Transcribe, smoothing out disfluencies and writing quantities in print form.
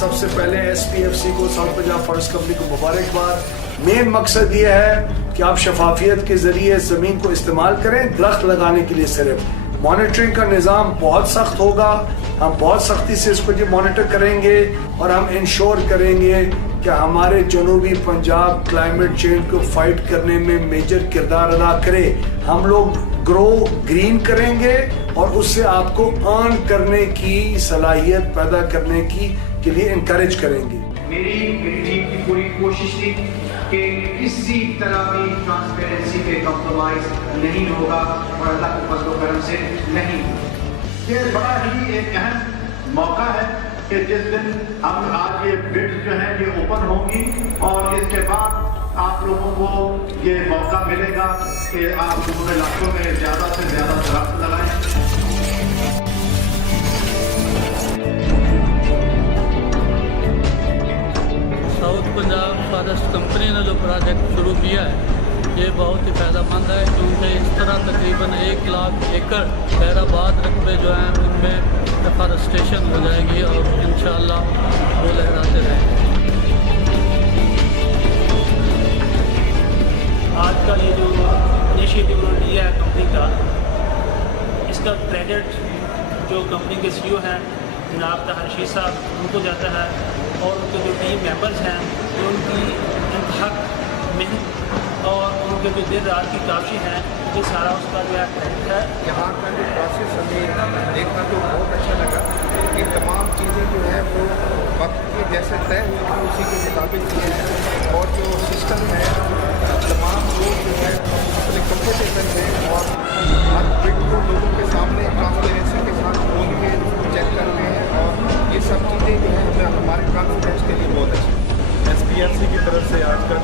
सबसे पहले Spfc को पंजाब फारिस्ट कम्पनी को मुबारकबाद। मेन मकसद ये है कि आप शफाफियत के जरिए ज़मीन को इस्तेमाल करें दरख्त लगाने के लिए। सिर्फ मॉनिटरिंग का निज़ाम बहुत सख्त होगा, हम बहुत सख्ती से इसको जी मॉनिटर करेंगे और हम इंश्योर करेंगे कि हमारे जनूबी पंजाब क्लाइमेट चेंज को फाइट करने में मेजर किरदार अदा करे। हम लोग ग्रो ग्रीन करेंगे और उससे आपको अर्न करने की सलाहियत पैदा करने की के लिए इनकरेज करेंगे। मेरी टीम की पूरी कोशिश थी कि किसी तरह की ट्रांसपेरेंसी पे कॉम्प्रोमाइज नहीं होगा और अल्लाह के फजल व करम से नहीं। ये बड़ा ही एक अहम मौका है कि जिस दिन हम आज ये बिड जो है ये ओपन होंगी और इसके बाद आप लोगों को ये मौका मिलेगा कि आप पूरे इलाकों में ज़्यादा से ज़्यादा दरख्त लगाएं। पंजाब फारिस्ट कम्पनी ने जो प्रोजेक्ट शुरू किया है ये बहुत ही फ़ायदेमंद है, क्योंकि इस तरह तकरीबन 1 लाख एकड़ खैराबाद रकबे जो हैं उनमें डिफॉरेस्टेशन हो जाएगी और इंशाअल्लाह वो लहराते रहेंगे। आज का ये जो इनिशिएटिव उन्होंने लिया है कंपनी का, इसका क्रेडिट जो कंपनी के CEO हैं जनाब तहर साहब उनको जाता है और उनके जो टीम मेंबर्स हैं उनकी इंतहा मेहनत और उनके जो दिन रात की काशी है ये सारा उसका जो है क्रेडिट है। यहाँ का जो प्रोसेस हमें देखना तो बहुत अच्छा लगा कि तमाम चीज़ें जो है वो वक्त के जैसे तय हुई थी उसी के मुताबिक किए हैं और जो सिस्टम है तमाम लोग जो है अपने कंफर्टेबल हैं और हर बिट को लोगों के सामने ट्रांसपेरेंसी के साथ खोल के चेक कर रहे हैं और ये सब चीज़ें जो है हमें हमारे कॉन्फिडेंस के लिए बहुत अच्छी है। Spfc की तरफ से आज का